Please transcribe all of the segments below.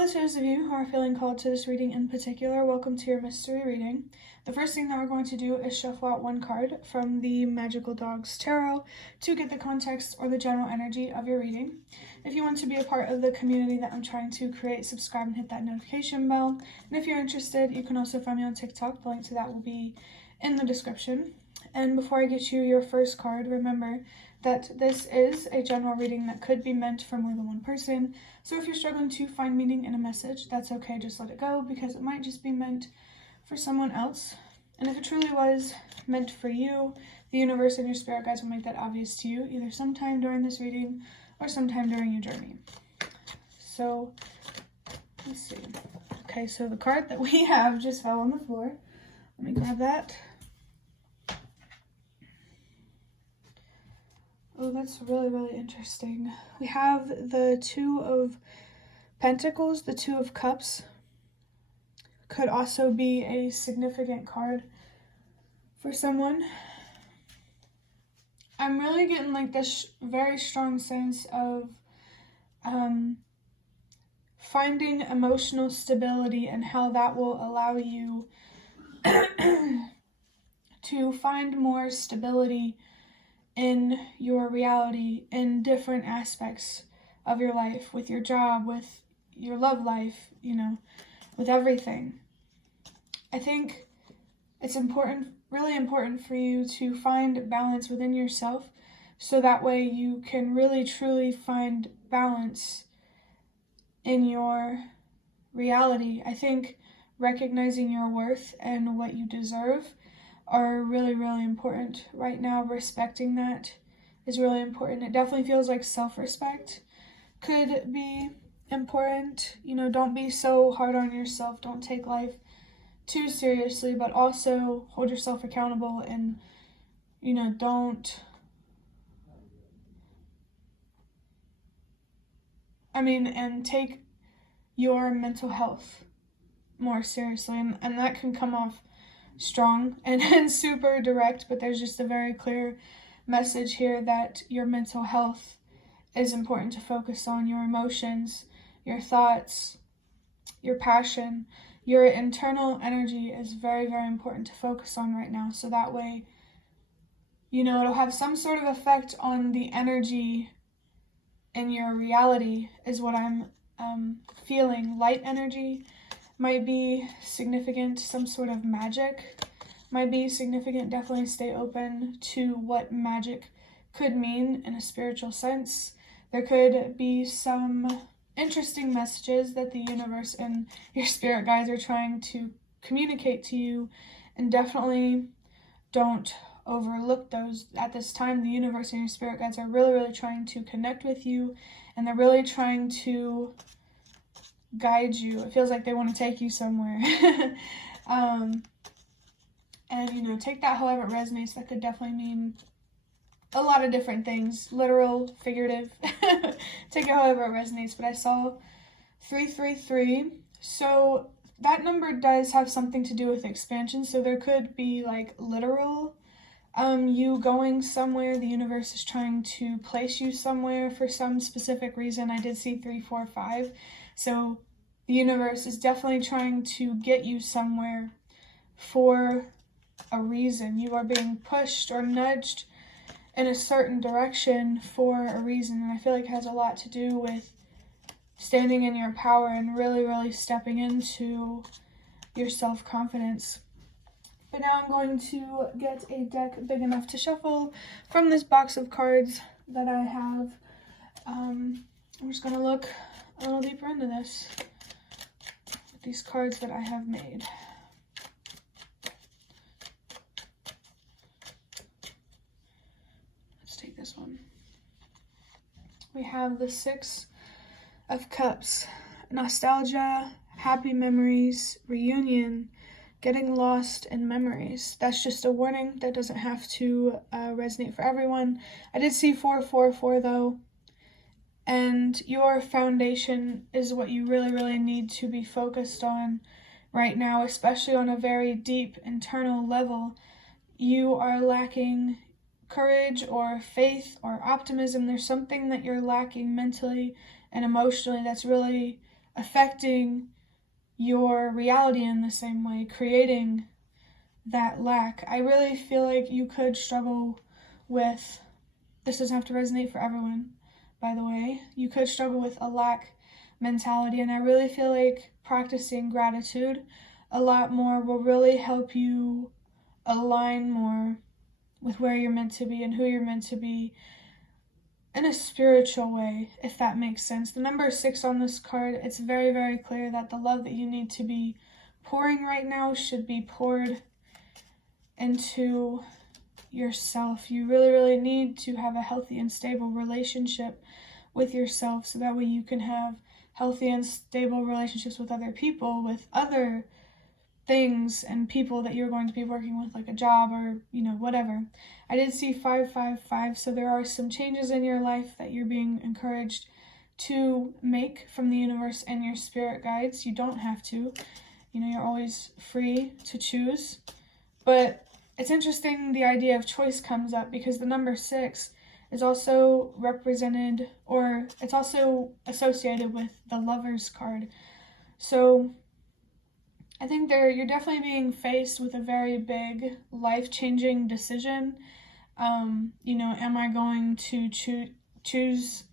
Hello to those of you who are feeling called to this reading in particular. Welcome to your mystery reading. The first thing that we're going to do is shuffle out one card from the Magical Dogs Tarot to get the context or the general energy of your reading. If you want to be a part of the community that I'm trying to create, subscribe and hit that notification bell. And if you're interested, you can also find me on TikTok. The link to that will be in the description. And before I get you your first card, remember that this is a general reading that could be meant for more than one person. So if you're struggling to find meaning in a message, that's okay, just let it go, because it might just be meant for someone else. And if it truly was meant for you, the universe and your spirit guides will make that obvious to you, either sometime during this reading or sometime during your journey. So, let's see. Okay, so the card that we have just fell on the floor. Let me grab that. Oh, that's really, really interesting. We have the Two of Pentacles, the Two of Cups. Could also be a significant card for someone. I'm really getting like this very strong sense of finding emotional stability and how that will allow you to find more stability in your reality, in different aspects of your life, with your job, with your love life, with everything. I think it's really important for you to find balance within yourself, so that way you can really truly find balance in your reality. I think recognizing your worth and what you deserve are really, really important right now. Respecting that is really important. It definitely feels like self-respect could be important. Don't be so hard on yourself. Don't take life too seriously, but also hold yourself accountable and, and take your mental health more seriously. And that can come off strong and super direct, but there's just a very clear message here that your mental health is important to focus on. Your emotions, your thoughts, your passion, your internal energy is very, very important to focus on right now. So that way, it'll have some sort of effect on the energy in your reality is what I'm feeling. Light energy might be significant. Some sort of magic might be significant. Definitely stay open to what magic could mean in a spiritual sense. There could be some interesting messages that the universe and your spirit guides are trying to communicate to you, and definitely don't overlook those. At this time, the universe and your spirit guides are really, really trying to connect with you, and they're really trying to guide you. It feels like they want to take you somewhere. And take that however it resonates. That could definitely mean a lot of different things, literal, figurative. Take it however it resonates. But I saw 333, so that number does have something to do with expansion. So there could be like literal you going somewhere. The universe is trying to place you somewhere for some specific reason. I did see 345. So the universe is definitely trying to get you somewhere for a reason. You are being pushed or nudged in a certain direction for a reason. And I feel like it has a lot to do with standing in your power and really, really stepping into your self-confidence. But now I'm going to get a deck big enough to shuffle from this box of cards that I have. I'm just going to look a little deeper into this with these cards that I have made. Let's take this one. We have the Six of Cups. Nostalgia, happy memories, reunion, getting lost in memories. That's just a warning. That doesn't have to resonate for everyone. I did see 444 though. And your foundation is what you really, really need to be focused on right now, especially on a very deep internal level. You are lacking courage or faith or optimism. There's something that you're lacking mentally and emotionally that's really affecting your reality in the same way, creating that lack. I really feel like you could struggle with, this doesn't have to resonate for everyone, by the way, you could struggle with a lack mentality, and I really feel like practicing gratitude a lot more will really help you align more with where you're meant to be and who you're meant to be in a spiritual way, if that makes sense. The number 6 on this card, it's very, very clear that the love that you need to be pouring right now should be poured into yourself. You really, really need to have a healthy and stable relationship with yourself, so that way you can have healthy and stable relationships with other people, with other things and people that you're going to be working with, like a job or, whatever. I did see 555, so there are some changes in your life that you're being encouraged to make from the universe and your spirit guides. You don't have to. You're always free to choose. But it's interesting the idea of choice comes up, because the number 6 is also represented, or it's also associated with the Lover's card. So I think you're definitely being faced with a very big life-changing decision. Am I going to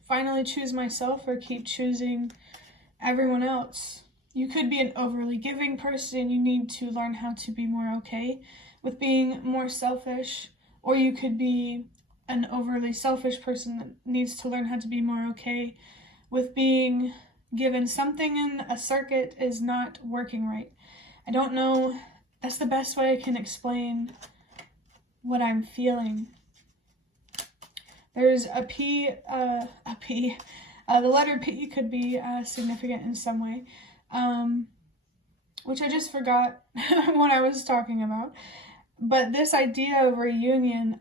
finally choose myself, or keep choosing everyone else? You could be an overly giving person. You need to learn how to be more okay with being more selfish, or you could be an overly selfish person that needs to learn how to be more okay with being given something in a circuit is not working right. I don't know, that's the best way I can explain what I'm feeling. There's the letter P could be significant in some way, which I just forgot what I was talking about. But this idea of reunion,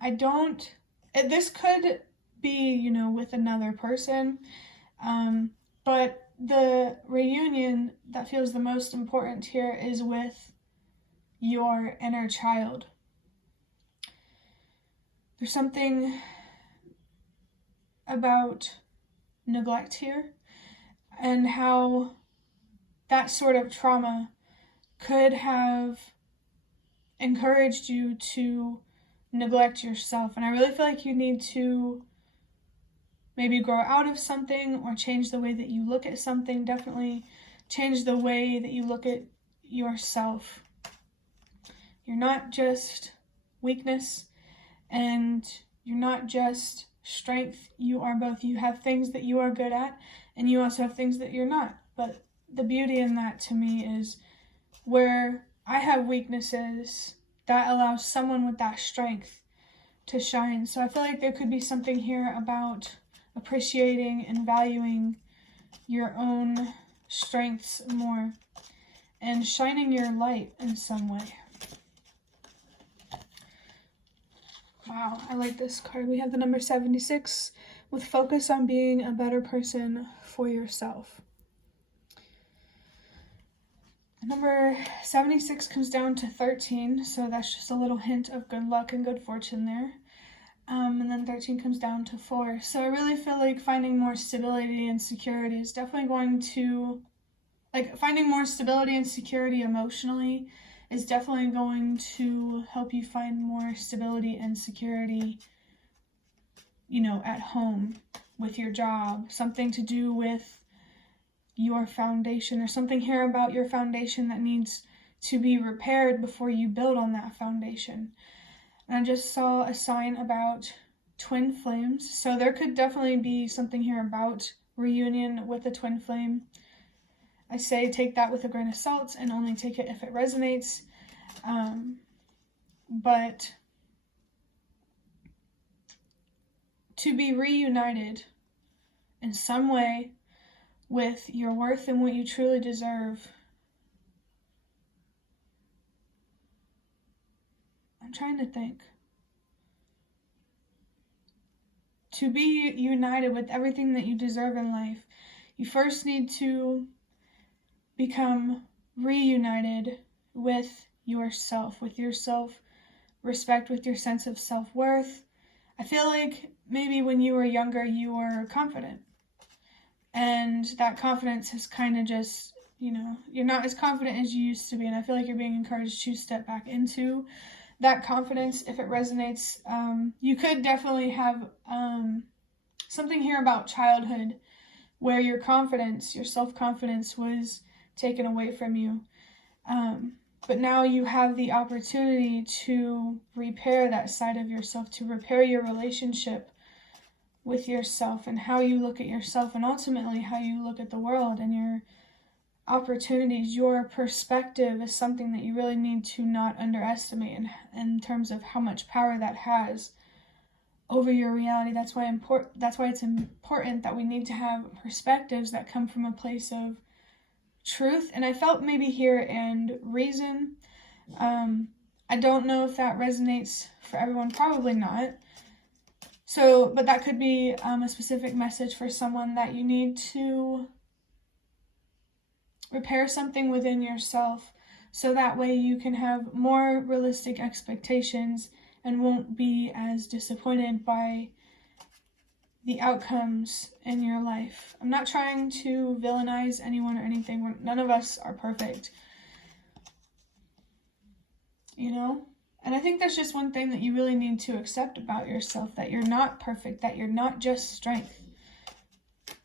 this could be, with another person, but the reunion that feels the most important here is with your inner child. There's something about neglect here, and how that sort of trauma could have encouraged you to neglect yourself. And I really feel like you need to maybe grow out of something, or change the way that you look at something. Definitely change the way that you look at yourself. You're not just weakness, and you're not just strength. You are both. You have things that you are good at, and you also have things that you're not. But the beauty in that, to me, is where I have weaknesses, that allows someone with that strength to shine. So I feel like there could be something here about appreciating and valuing your own strengths more, and shining your light in some way. Wow, I like this card. We have the number 76, with focus on being a better person for yourself. Number 76 comes down to 13, so that's just a little hint of good luck and good fortune there. And then 13 comes down to 4. So I really feel like finding more stability and security is definitely going to, finding more stability and security emotionally is definitely going to help you find more stability and security, at home, with your job, something to do with your foundation, or something here about your foundation that needs to be repaired before you build on that foundation. And I just saw a sign about twin flames, so there could definitely be something here about reunion with a twin flame. I say take that with a grain of salt, and only take it if it resonates. But to be reunited in some way with your worth and what you truly deserve. I'm trying to think. To be united with everything that you deserve in life, you first need to become reunited with yourself, self-respect, with your sense of self-worth. I feel like maybe when you were younger, you were confident, And that confidence has kind of just, you're not as confident as you used to be. And I feel like you're being encouraged to step back into that confidence if it resonates. You could definitely have something here about childhood where your confidence, your self-confidence was taken away from you. But now you have the opportunity to repair that side of yourself, to repair your relationship with yourself and how you look at yourself, and ultimately how you look at the world and your opportunities. Your perspective is something that you really need to not underestimate in terms of how much power that has over your reality. That's why it's important that we need to have perspectives that come from a place of truth. And I felt maybe here and reason. I don't know if that resonates for everyone, probably not. So, but that could be a specific message for someone, that you need to repair something within yourself so that way you can have more realistic expectations and won't be as disappointed by the outcomes in your life. I'm not trying to villainize anyone or anything. None of us are perfect, And I think that's just one thing that you really need to accept about yourself, that you're not perfect, that you're not just strength.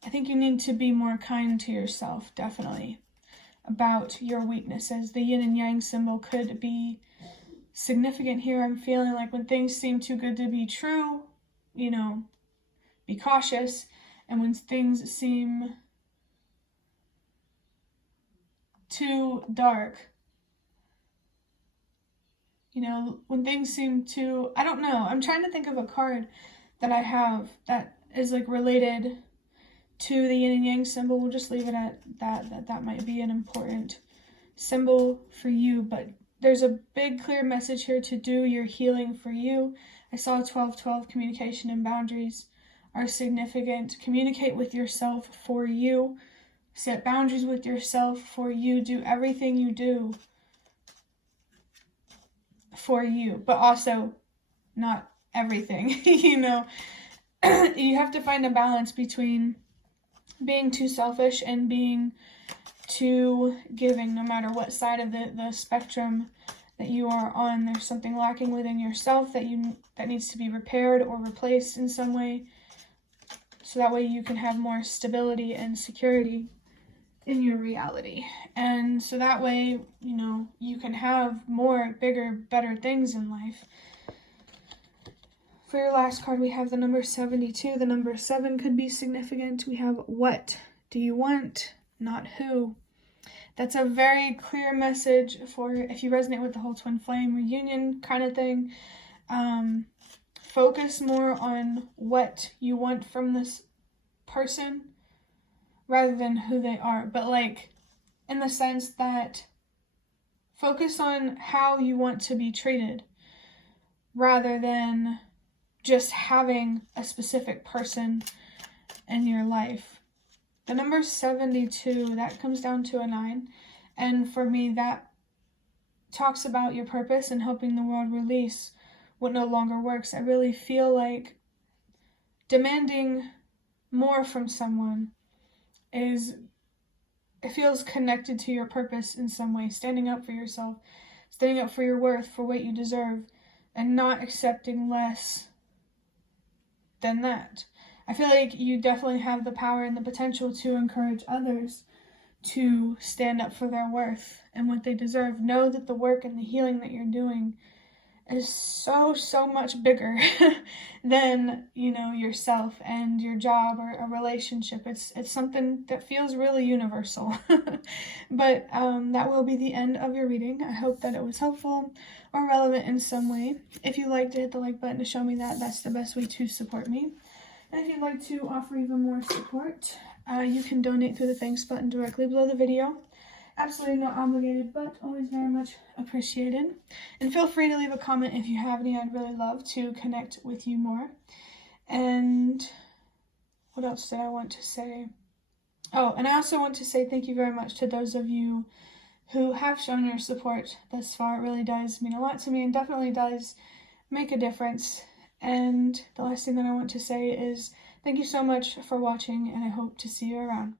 I think you need to be more kind to yourself, definitely, about your weaknesses. The yin and yang symbol could be significant here. I'm feeling like when things seem too good to be true, be cautious. And when things seem too dark, when things seem too, I don't know. I'm trying to think of a card that I have that is like related to the yin and yang symbol. We'll just leave it at that might be an important symbol for you, but there's a big clear message here to do your healing for you. I saw 12:12, communication and boundaries are significant. Communicate with yourself for you. Set boundaries with yourself for you. Do everything you do for you, but also not everything. You have to find a balance between being too selfish and being too giving. No matter what side of the spectrum that you are on, there's something lacking within yourself that needs to be repaired or replaced in some way, so that way you can have more stability and security in your reality. And so that way, you can have more, bigger, better things in life. For your last card, we have the number 72. The number 7 could be significant. We have what do you want, not who. That's a very clear message for if you resonate with the whole twin flame reunion kind of thing. Focus more on what you want from this person rather than who they are. But in the sense that focus on how you want to be treated rather than just having a specific person in your life. The number 72, that comes down to a 9. And for me, that talks about your purpose and helping the world release what no longer works. I really feel like demanding more from someone it feels connected to your purpose in some way. Standing up for yourself, standing up for your worth, for what you deserve, and not accepting less than that. I feel like you definitely have the power and the potential to encourage others to stand up for their worth and what they deserve. Know that the work and the healing that you're doing is so much bigger than yourself and your job or a relationship. It's something that feels really universal. But that will be the end of your reading. I hope that it was helpful or relevant in some way. If you'd like to hit the like button to show me that, that's the best way to support me. And if you'd like to offer even more support, you can donate through the thanks button directly below the video. Absolutely not obligated, but always very much appreciated. And feel free to leave a comment if you have any. I'd really love to connect with you more. And what else did I want to say? Oh, and I also want to say thank you very much to those of you who have shown your support thus far. It really does mean a lot to me and definitely does make a difference And the last thing that I want to say is thank you so much for watching, and I hope to see you around.